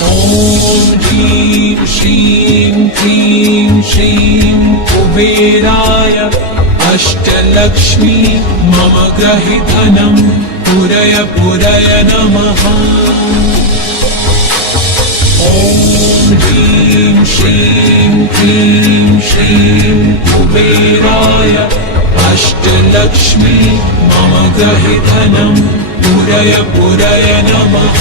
ॐ ह्रीं श्रीं क्लीं श्रीं कुबेराय अष्टलक्ष्मी मम गृहे धनं पूरय पूरय नमः। ॐ ह्रीं श्रीं क्लीं श्रीं कुबेराय अष्टलक्ष्मी मम गृहे धनं पूरय पूरय नमः।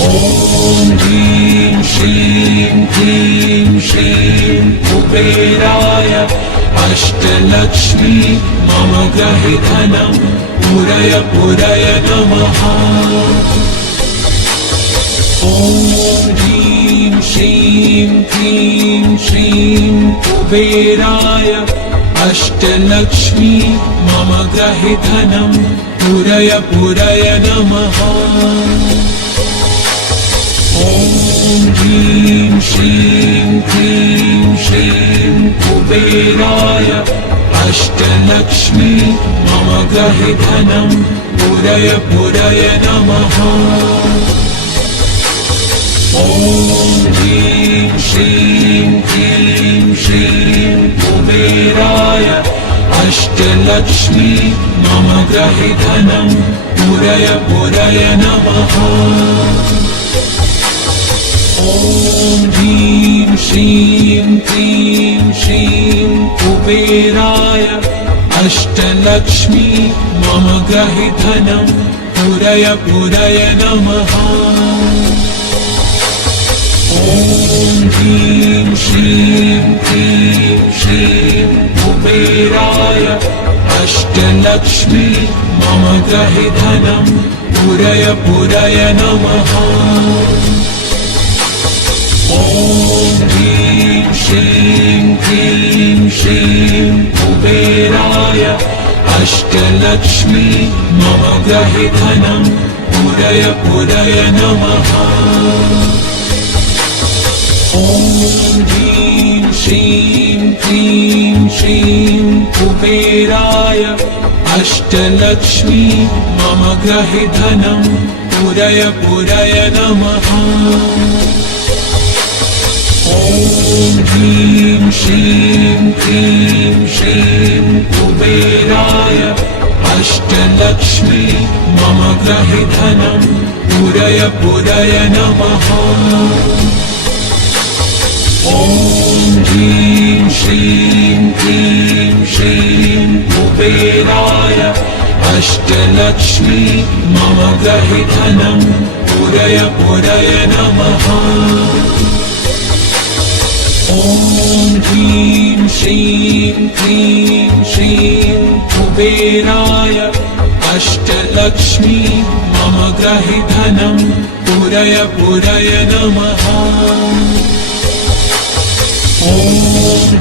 ॐ ह्रीं श्रीं क्लीं श्रीं कुबेराय अष्टलक्ष्मी मम गृहे धनं पूरय पूरय नमः। ॐ ह्रीं श्रीं क्लीं श्रीं कुबेराय अष्टलक्ष्मी मम गृहे धनं पूरय पूरय नमः। ॐ ह्रीं श्रीं क्लीं श्रीं कुबेराय अष्टलक्ष्मी मम गृहे धनं पूरय पूरय नमः। ॐ ह्रीं श्रीं क्लीं श्रीं कुबेराय अष्टलक्ष्मी मम गृहे धनं पूरय पूरय नमः। ॐ ह्रीं श्रीं क्लीं श्रीं कुबेराय अष्टलक्ष्मी मम गृहे धनं पूरय पूरय नमः। ॐ ह्रीं श्रीं क्लीं श्रीं कुबेराय अष्टलक्ष्मी मम गृहे धनं पूरय पूरय नमः। ॐ ह्रीं श्रीं क्लीं श्रीं कुबेराय अष्टलक्ष्मी मम गृहे धनं पूरय पूरय नमः। ॐ ह्रीं श्रीं क्लीं श्रीं कुबेराय अष्टलक्ष्मी मम गृहे धनं पूरय पूरय नमः। ॐ ह्रीं श्रीं क्लीं श्रीं कुबेराय अष्टलक्ष्मी मम गृहे धनं पूरय पूरय नमः। ॐ ह्रीं श्रीं क्लीं श्रीं कुबेराय अष्टलक्ष्मी मम गृहे धनं पूरय पूरय नमः। ॐ ह्रीं श्रीं क्लीं श्रीं कुबेराय अष्टलक्ष्मी मम गृहे धनं पूरय पूरय नमः। ॐ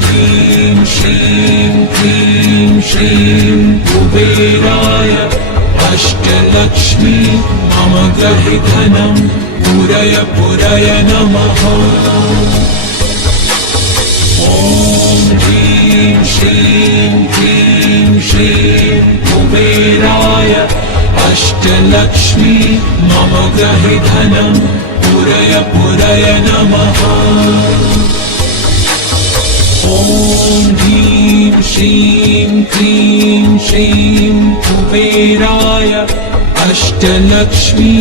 ह्रीं श्रीं क्लीं श्रीं कुबेराय अष्टलक्ष्मी मम गृहे धनं पूरय पूरय नमः। ॐ ह्रीं श्रीं क्लीं श्रीं कुबेराय अष्टलक्ष्मी मम गृहे धनं पूरय पूरय नमः। ॐ ह्रीं श्रीं क्लीं श्रीं कुबेराय अष्टलक्ष्मी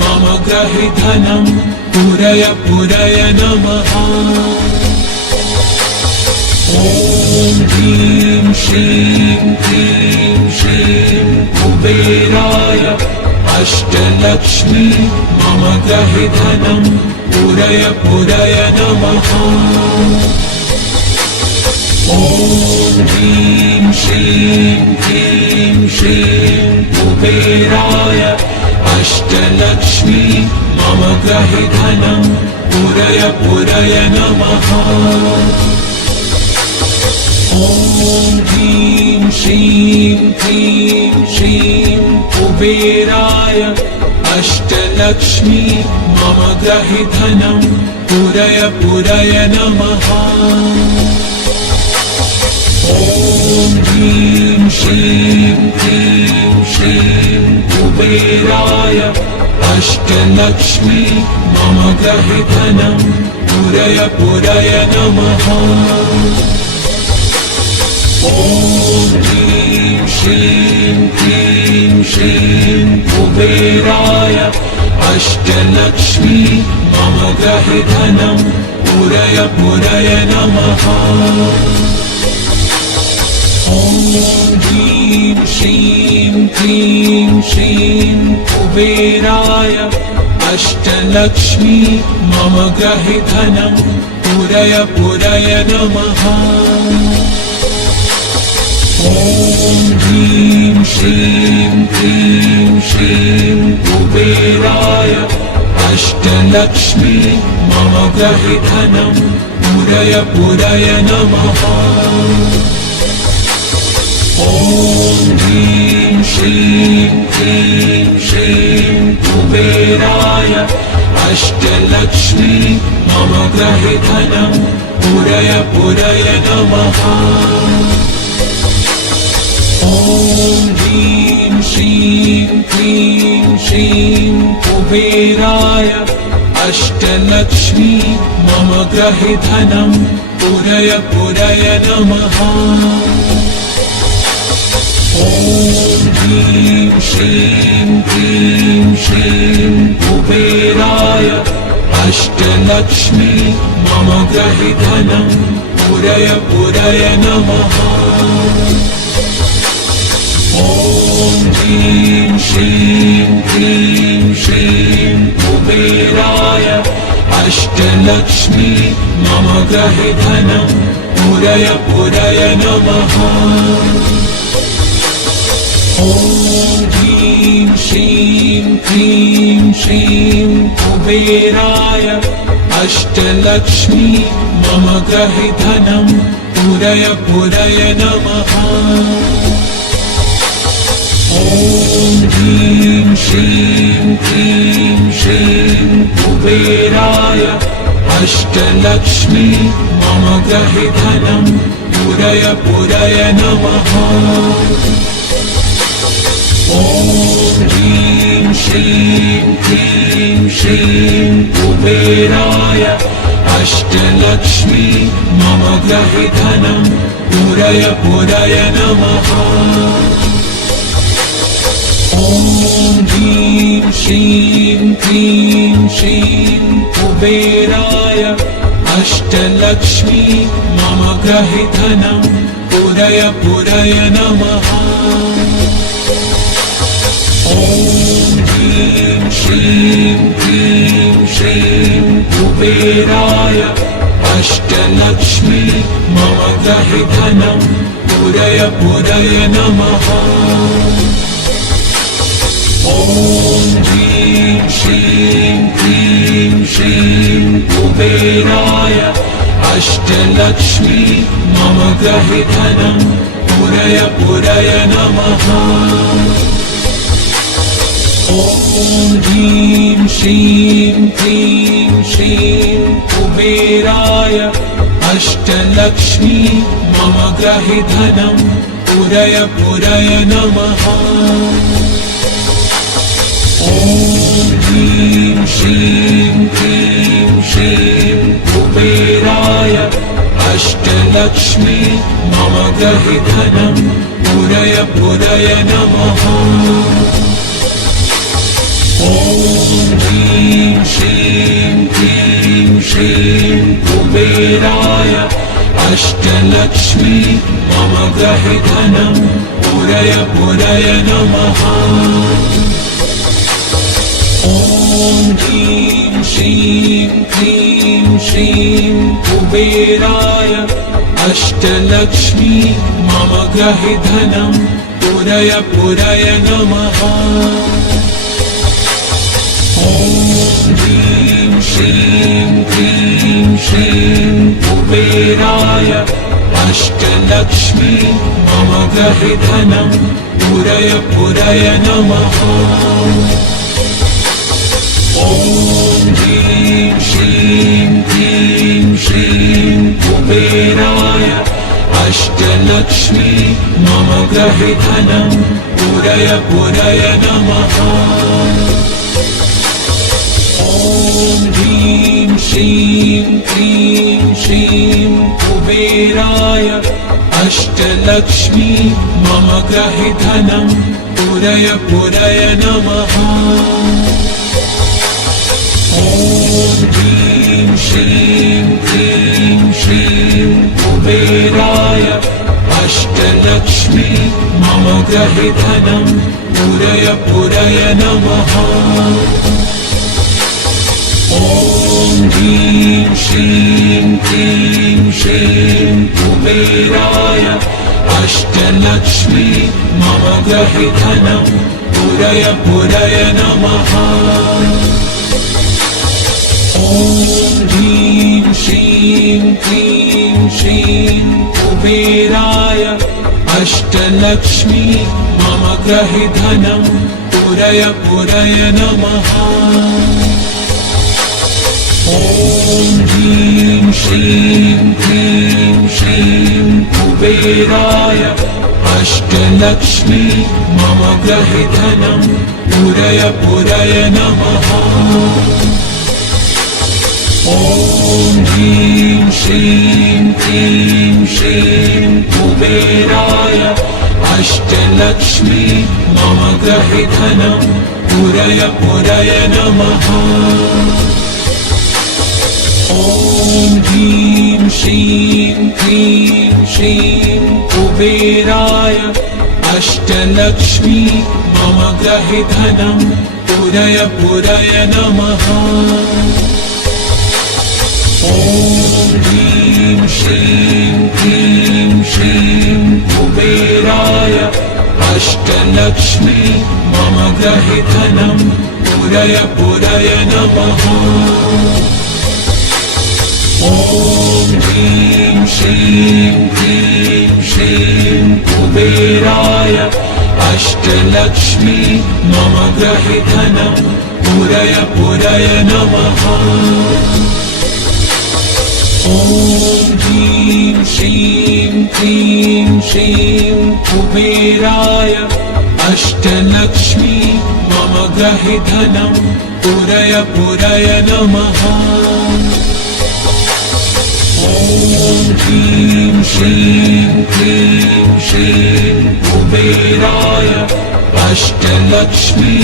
मम गृहे धनं पूरय पूरय नमः। ॐ ह्रीं श्रीं क्लीं श्रीं कुबेराय अष्टलक्ष्मी मम गृहे धनं पूरय पूरय नमः। ॐ ह्रीं श्रीं क्लीं श्रीं कुबेराय अष्टलक्ष्मी मम गृहे धनं पूरय पूरय नमः। ॐ ह्रीं श्रीं क्लीं श्रीं कुबेराय अष्टलक्ष्मी मम गृहे धनं पूरय पूरय नमः। ॐ ह्रीं श्रीं क्लीं श्रीं कुबेराय अष्टलक्ष्मी मम गृहे धनं पूरय पूरय नमः। ॐ ह्रीं श्रीं क्लीं श्रीं कुबेराय अष्टलक्ष्मी मम गृहे धनं पूरय पूरय नमः। ॐ ह्रीं श्रीं क्लीं श्रीं कुबेराय अष्टलक्ष्मी मम गृहे धनं पूरय पूरय नमः। ॐ ह्रीं श्रीं क्लीं श्रीं कुबेराय अष्टलक्ष्मी मम गृहे धनं पूरय पूरय नमः। ॐ ह्रीं श्रीं क्लीं श्रीं कुबेराय अष्टलक्ष्मी मम गृहे धनं पूरय पूरय नमः। ॐ ह्रीं श्रीं क्लीं श्रीं कुबेराय अष्टलक्ष्मी मम गृहे धनं पूरय पूरय नमः। ॐ ह्रीं श्रीं क्लीं श्रीं कुबेराय अष्टलक्ष्मी मम गृहे धनं पूरय पूरय नमः। ॐ ह्रीं श्रीं क्लीं श्रीं कुबेराय अष्टलक्ष्मी मम गृहे धनं पूरय पूरय नमः। ॐ ह्रीं श्रीं क्लीं श्रीं कुबेराय अष्टलक्ष्मी मम गृहे धनं पूरय पूरय नमः। ॐ ह्रीं श्रीं क्लीं श्रीं कुबेराय अष्टलक्ष्मी मम गृहे धनं पूरय पूरय नमः। ॐ ह्रीं श्रीं क्लीं श्रीं कुबेराय अष्टलक्ष्मी मम गृहे धनं पूरय पूरय नमः। ॐ ह्रीं श्रीं क्लीं श्रीं कुबेराय अष्टलक्ष्मी मम गृहे धनं पूरय पूरय नमः। ॐ ह्रीं श्रीं क्लीं श्रीं कुबेराय अष्टलक्ष्मी मम गृहे धनं पूरय पूरय नमः। ॐ ह्रीं श्रीं क्लीं श्रीं कुबेराय अष्टलक्ष्मी मम गृहे धनं पूरय पूरय नमः। ॐ ह्रीं श्रीं क्लीं श्रीं कुबेराय अष्टलक्ष्मी मम गृहे धनं पूरय पूरय नमः। ॐ ह्रीं श्रीं क्लीं श्रीं कुबेराय अष्टलक्ष्मी मम गृहे धनं पूरय पूरय नमः। ॐ ह्रीं श्रीं क्लीं श्रीं कुबेराय अष्टलक्ष्मी मम गृहे धनं पूरय पूरय नमः। ॐ ह्रीं श्रीं क्लीं श्रीं कुबेराय अष्टलक्ष्मी मम गृहे धनं पूरय पूरय नमः। ॐ ह्रीं श्रीं क्लीं श्रीं कुबेराय अष्टलक्ष्मी मम गृहे धनं पूरय पूरय नमः। ॐ ह्रीं श्रीं क्लीं श्रीं कुबेराय अष्टलक्ष्मी मम गृहे धनं पूरय पूरय नमः। ह्रीं श्रीं क्लीं श्रीं कुबेराय अष्टलक्ष्मी मम गृहे धनं पुरय पुरय नमः। ॐ ह्रीं श्रीं क्लीं श्रीं कुबेराय अष्टलक्ष्मी मम गृहे धनं पुरय पुरय नमः। ॐ ह्रीं श्रीं क्लीं श्रीं कुबेराय अष्टलक्ष्मी मम गृहे धनं पुरय पुरय नमः। ॐ ह्रीं श्रीं क्लीं श्रीं कुबेराय अष्टलक्ष्मी मम गृहे धनं पुरय पुरय नमः। ॐ ह्रीं श्रीं क्लीं श्रीं कुबेराय अष्टलक्ष्मी मम गृहे धनं पुरय पुरय नमः। ॐ ह्रीं श्रीं क्लीं श्रीं कुबेराय अष्टलक्ष्मी मम गृहे धनं पुरय पुरय नमः। ॐ ह्रीं श्रीं क्लीं श्रीं कुबेराय अष्टलक्ष्मी मम गृहे धनं पुरय पुरय नमः। ॐ ह्रीं श्रीं क्लीं श्रीं कुबेराय अष्टलक्ष्मी मम गृहे धनं पुरय पुरय नमः। ॐ ह्रीं श्रीं क्लीं श्रीं कुबेराय अष्टलक्ष्मी मम गृहे धनं पुरय पुरय नमः। ॐ ह्रीं श्रीं क्लीं श्रीं कुबेराय अष्टलक्ष्मी मम गृहे धनं पुरय पुरय नमः। ॐ ह्रीं श्रीं क्लीं श्रीं कुबेराय अष्टलक्ष्मी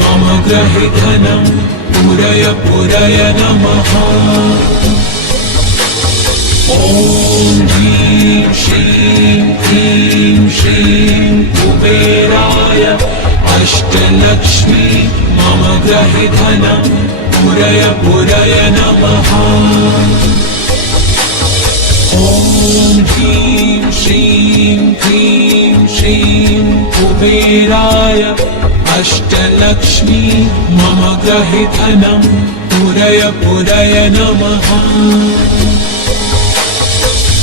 मम गृहे धनं पुरय पुरय नमः। ॐ ह्रीं श्रीं क्लीं श्रीं कुबेराय अष्टलक्ष्मी मम गृहे धनं पुरय पुरय नमः। ॐ ह्रीं श्रीं क्लीं श्रीं कुबेराय अष्टलक्ष्मी मम गृहे धनं पुरय पुरय नमः।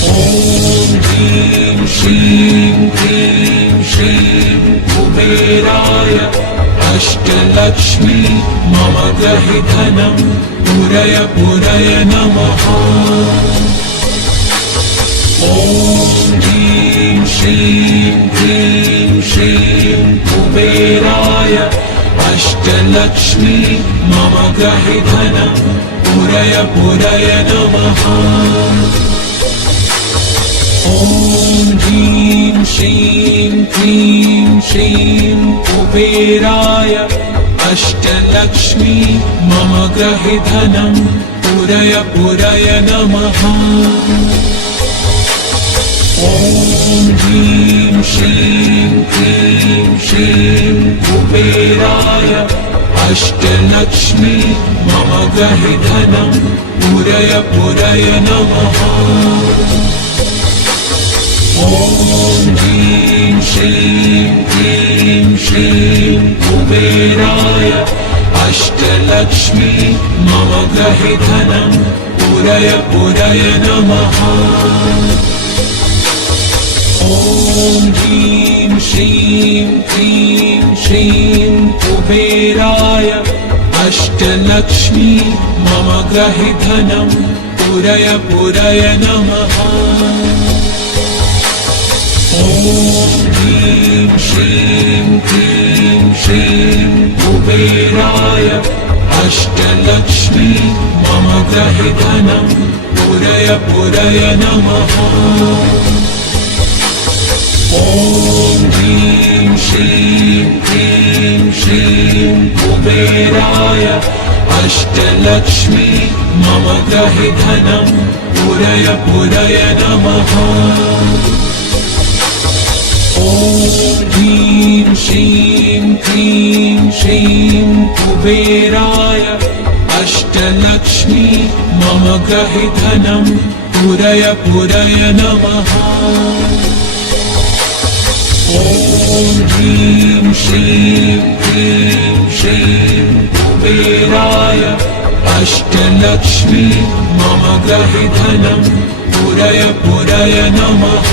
ॐ ह्रीं श्रीं क्लीं श्रीं कुबेराय अष्टलक्ष्मी मम गृहे धनं पुरय पुरय नमः। ॐ ह्रीं श्रीं क्लीं श्रीं कुबेराय अष्टलक्ष्मी मम गृहे धनं पुरय पुरय नमः। ॐ ह्रीं श्रीं क्लीं श्रीं कुबेराय अष्टलक्ष्मी मम गृहे धनं पुरय पुरय नमः। ॐ ह्रीं श्रीं क्लीं श्रीं कुबेराय अष्टलक्ष्मी मम गृहे धनं पुरय पुरय नमः। ॐ ह्रीं श्रीं क्लीं श्रीं कुबेराय अष्टलक्ष्मी मम गृहे धनं पुरय पुरय नमः। ॐ ह्रीं श्रीं क्लीं श्रीं कुबेराय अष्टलक्ष्मी मम गृहे धनं पुरय पुरय नमः। ॐ ह्रीं श्रीं क्लीं श्रीं कुबेराय अष्टलक्ष्मी मम ग्रहि धनं पुरय पुरय नमः। ॐ ह्रीं श्रीं क्लीं श्रीं कुबेराय अष्टलक्ष्मी मम ग्रहि धनं पुरय पुरय नमः। ॐ ह्रीं श्रीं क्लीं श्रीं कुबेराय अष्टलक्ष्मी मम ग्रहि धनं पुरय पुरय नमः। ॐ ह्रीं श्रीं क्लीं श्रीं कुबेराय अष्टलक्ष्मी मम ग्रहि धनं पुरय पुरय नमः।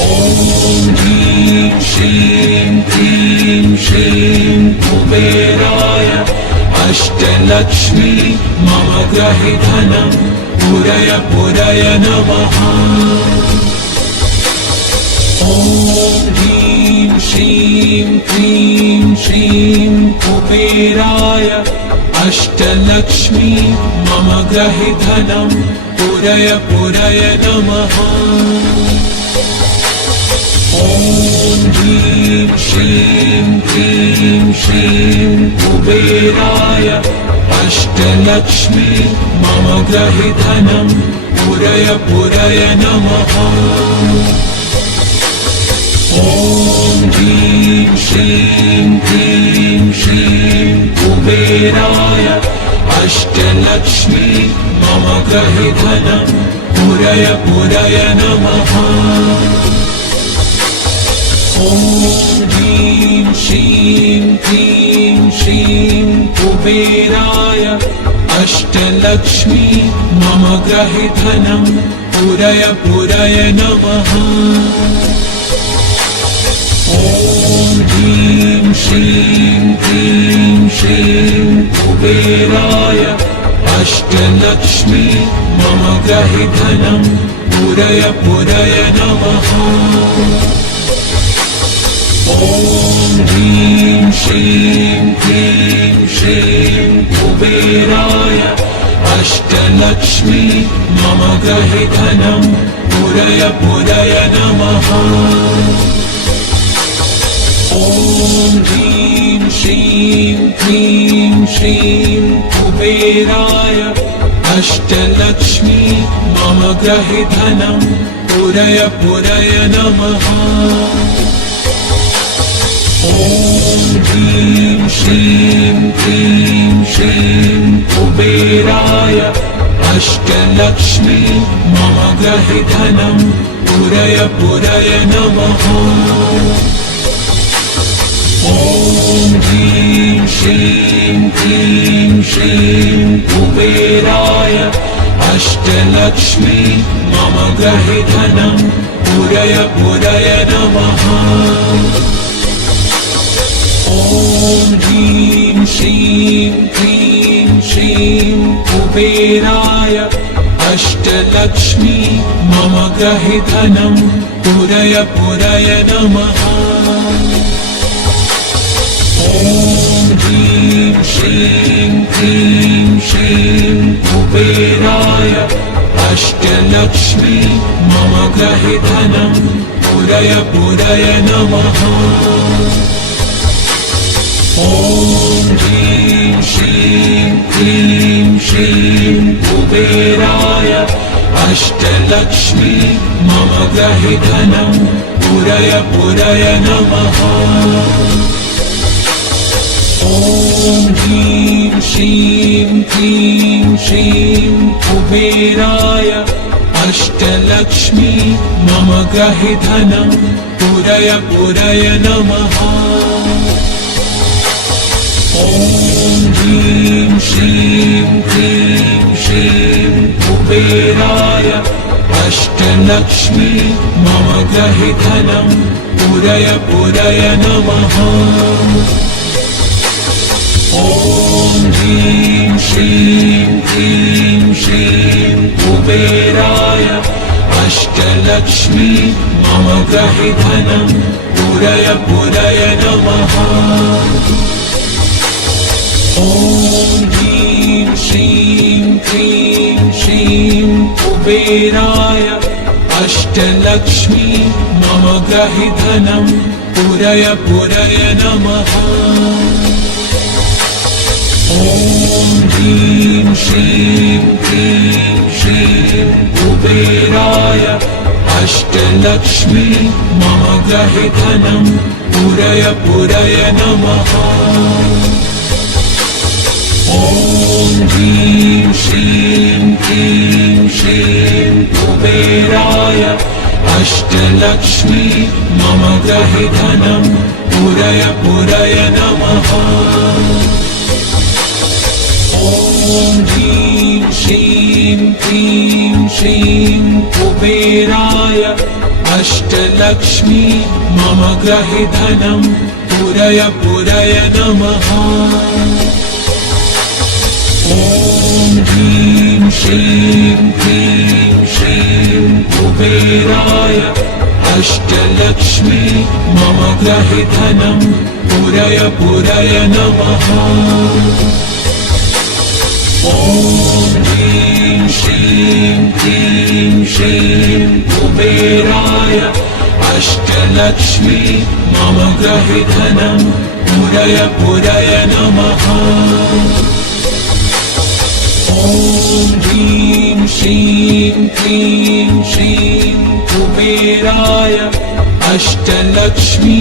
ॐ ह्रीं श्रीं क्लीं श्रीं कुबेराय अष्टलक्ष्मी मम ग्रहि धनं पुरय पुरय नमः। ॐ ह्रीं श्रीं क्लीं श्रीं कुबेराय अष्टलक्ष्मी मम ग्रहि धनं पुरय पुरय नमः। ॐ ह्रीं श्रीं क्लीं श्रीं कुबेराय अष्टलक्ष्मी मम ग्रहि धनं पुरय पुरय नमः। ॐ ह्रीं श्रीं क्लीं श्रीं कुबेराय अष्टलक्ष्मी मम ग्रहि धनं पुरय पुरय नमः। ॐ ह्रीं श्रीं क्लीं श्रीं कुबेराय अष्टलक्ष्मी मम ग्रहि धनं पुरय पुरय नमः। ॐ ह्रीं श्रीं क्लीं श्रीं कुबेराय अष्टलक्ष्मी मम ग्रहि धनं पुरय पुरय नमः। ॐ ह्रीं श्रीं क्लीं श्रीं कुबेराय अष्टलक्ष्मी मम ग्रहि धनं पुरय पुरय नमः। ॐ ह्रीं श्रीं क्लीं श्रीं कुबेराय अष्टलक्ष्मी मम ग्रहि धनं पुरय पुरय नमः। ॐ ह्रीं श्रीं क्लीं श्रीं कुबेराय अष्टलक्ष्मी मम ग्रहि धनं पुरय पुरय नमः। ॐ ह्रीं श्रीं क्लीं श्रीं कुबेराय अष्टलक्ष्मी मम ग्रहि धनं पुरय पुरय नमः। ॐ ह्रीं श्रीं क्लीं श्रीं कुबेराय अष्टलक्ष्मी मम ग्रहि धनं पुरय पुरय नमः। ॐ ह्रीं श्रीं क्लीं श्रीं कुबेराय अष्टलक्ष्मी मम ग्रहि धनं पुरय पुरय नमः। ॐ ह्रीं श्रीं क्लीं श्रीं कुबेराय अष्टलक्ष्मी मम ग्रहि धनं पुरय पुरय नमः। ॐ ह्रीं श्रीं क्लीं श्रीं कुबेराय अष्टलक्ष्मी मम ग्रहि धनं पुरय पुरय नमः। ॐ ह्रीं श्रीं क्लीं श्रीं कुबेराय अष्टलक्ष्मी मम ग्रहि धनं पुरय पुरय नमः। ॐ ह्रीं श्रीं क्लीं श्रीं कुबेराय अष्टलक्ष्मी मम ग्रहि धनं पुरय पुरय नमः। ॐ ॐ ह्रीं श्रीं क्रीं श्रीं कुबेराय अष्टलक्ष्मी मम ग्रहि धनं पुरय पुरय नमः। ॐ ह्रीं श्रीं क्रीं श्रीं कुबेराय अष्टलक्ष्मी मम ग्रहि धनं पुरय पुरय नमः। ॐ ह्रीं श्रीं क्रीं श्रीं कुबेराय अष्टलक्ष्मी मम ग्रहि धनं पुरय पुरय नमः। ॐ ह्रीं श्रीं क्रीं श्रीं कुबेराय अष्टलक्ष्मी मम ग्रहि धनं पुरय पुरय नमः। ॐ ह्रीं श्रीं क्रीं श्रीं कुबेराय अष्टलक्ष्मी मम ग्रहि धनं पुरय पुरय नमः। ॐ ह्रीं श्रीं क्रीं श्रीं कुबेराय अष्टलक्ष्मी मम ग्रहि धनं पुरय पुरय नमः। ॐ ह्रीं श्रीं क्रीं श्रीं कुबेराय अष्टलक्ष्मी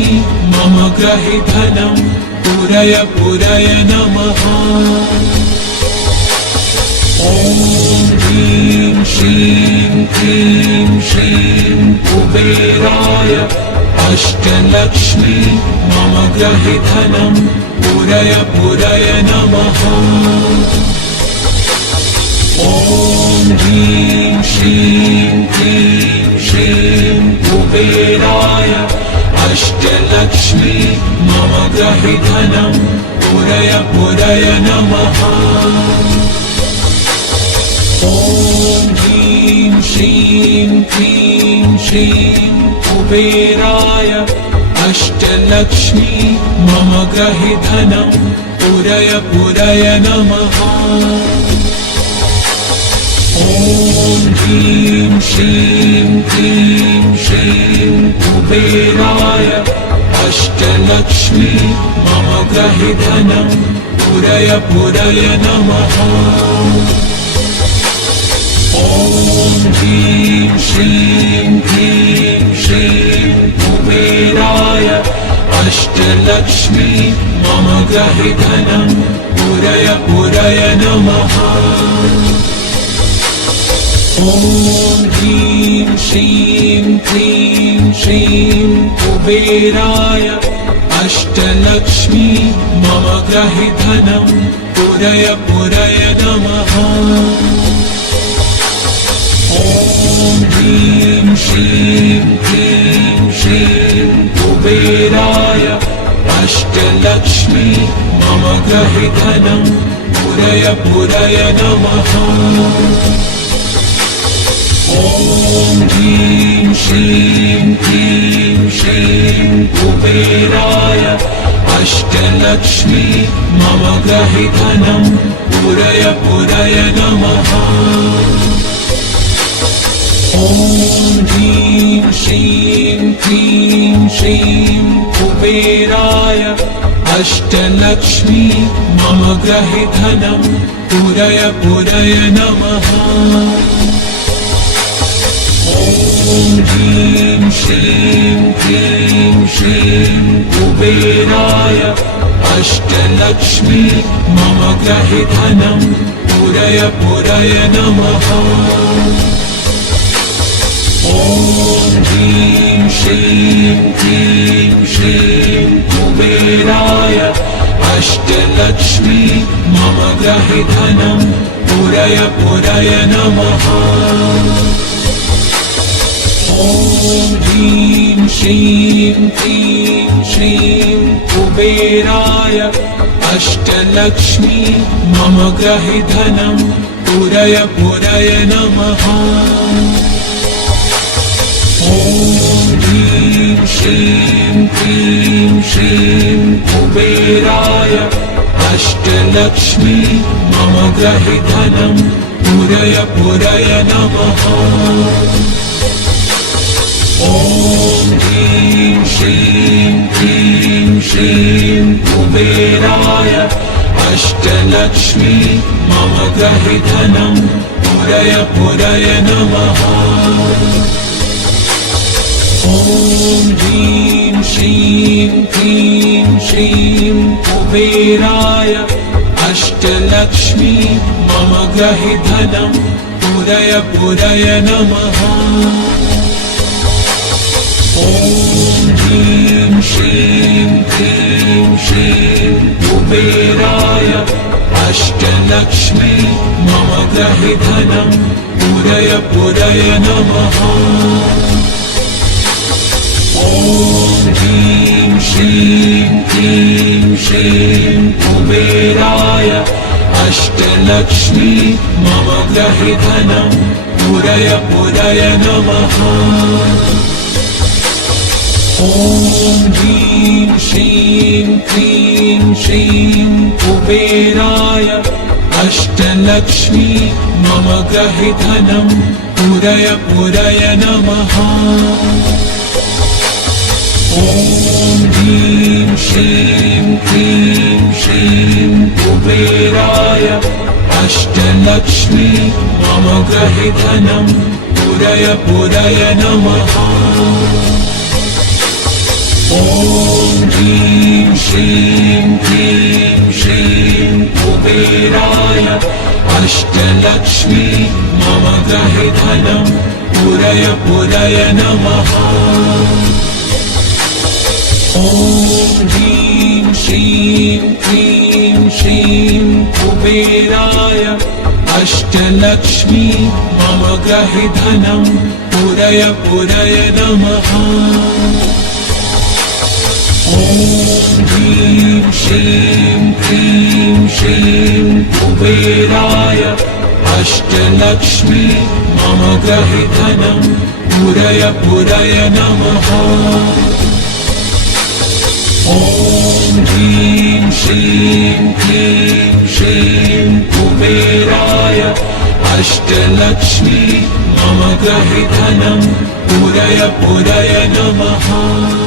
मम ग्रहि धनं पुरय पुरय नमः। ॐ ह्रीं श्रीं क्रीं श्रीं कुबेराय अष्टलक्ष्मी मम ग्रहि धनं पुरय पुरय नमः। ॐ ह्रीं श्रीं क्रीं श्रीं कुबेराय अष्टलक्ष्मी मम ग्रहि धनं पुरय पुरय नमः। ॐ ह्रीं श्रीं क्रीं श्रीं कुबेराय अष्टलक्ष्मी मम ग्रहि धनं पुरय पुरय नमः। ॐ ह्रीं श्रीं क्रीं श्रीं कुबेराय अष्टलक्ष्मी मम ग्रहि धनं पुरय पुरय नमः। ॐ ह्रीं श्रीं क्रीं श्रीं कुबेराय अष्टलक्ष्मी मम ग्रहि धनं पुरय पुरय नमः। ॐ ह्रीं श्रीं क्रीं श्रीं कुबेराय अष्टलक्ष्मी मम ग्रहि धनं पुरय पुरय नमः। ॐ ह्रीं श्रीं क्रीं श्रीं कुबेराय अष्टलक्ष्मी मम ग्रहि धनं पुरय पुरय नमः। ॐ ह्रीं श्रीं क्रीं श्रीं कुबेराय अष्टलक्ष्मी मम ग्रहि धनं पुरय पुरय नमः। ॐ ह्रीं श्रीं क्रीं श्रीं कुबेराय अष्टलक्ष्मी मम ग्रहि धनं पुरय पुरय नमः। ॐ ह्रीं श्रीं क्रीं श्रीं कुबेराय अष्टलक्ष्मी मम ग्रहि धनं पुरय पुरय नमः। ॐ ह्रीं श्रीं क्रीं श्रीं कुबेराय अष्टलक्ष्मी मम ग्रहि धनं पुरय पुरय नमः। ॐ ह्रीं श्रीं क्रीं श्रीं कुबेराय अष्टलक्ष्मी मम ग्रहि धनं पुरय पुरय नमः। ॐ ह्रीं श्रीं क्रीं श्रीं कुबेराय अष्टलक्ष्मी मम ग्रहि धनं पूरय पूरय नमः। ॐ ह्रीं श्रीं क्लीं श्रीं कुबेराय अष्टलक्ष्मी मम ग्रहि धनं पूरय पूरय नमः। ॐ ह्रीं श्रीं क्लीं श्रीं कुबेराय अष्टलक्ष्मी मम ग्रहि धनं पूरय पूरय नमः। ॐ ह्रीं श्रीं क्लीं श्रीं कुबेराय अष्टलक्ष्मी मम ग्रहि धनं पूरय पूरय नमः। ॐ ह्रीं श्रीं क्लीं श्रीं कुबेराय अष्टलक्ष्मी मम ग्रहि धनं पूरय पूरय नमः। ॐ ह्रीं श्रीं क्लीं श्रीं कुबेराय अष्टलक्ष्मी मम ग्रहि धनं पूरय पूरय नमः। ॐ ह्रीं श्रीं क्लीं श्रीं कुबेराय अष्टलक्ष्मी मम ग्रहि धनं पूरय पूरय नमः। ॐ ह्रीं श्रीं क्लीं श्रीं कुबेराय अष्टलक्ष्मी मम ग्रहि धनं पूरय पूरय नमः। ॐ ह्रीं श्रीं क्लीं श्रीं कुबेराय अष्टलक्ष्मी मम ग्रहि धनं पूरय पूरय नमः। ॐ ह्रीं श्रीं क्लीं श्रीं कुबेराय अष्टलक्ष्मी मम ग्रहि धनं पूरय पूरय नमः। ॐ ह्रीं श्रीं क्लीं श्रीं कुबेराय अष्टलक्ष्मी मम ग्रहि धनं पूरय पूरय नमः।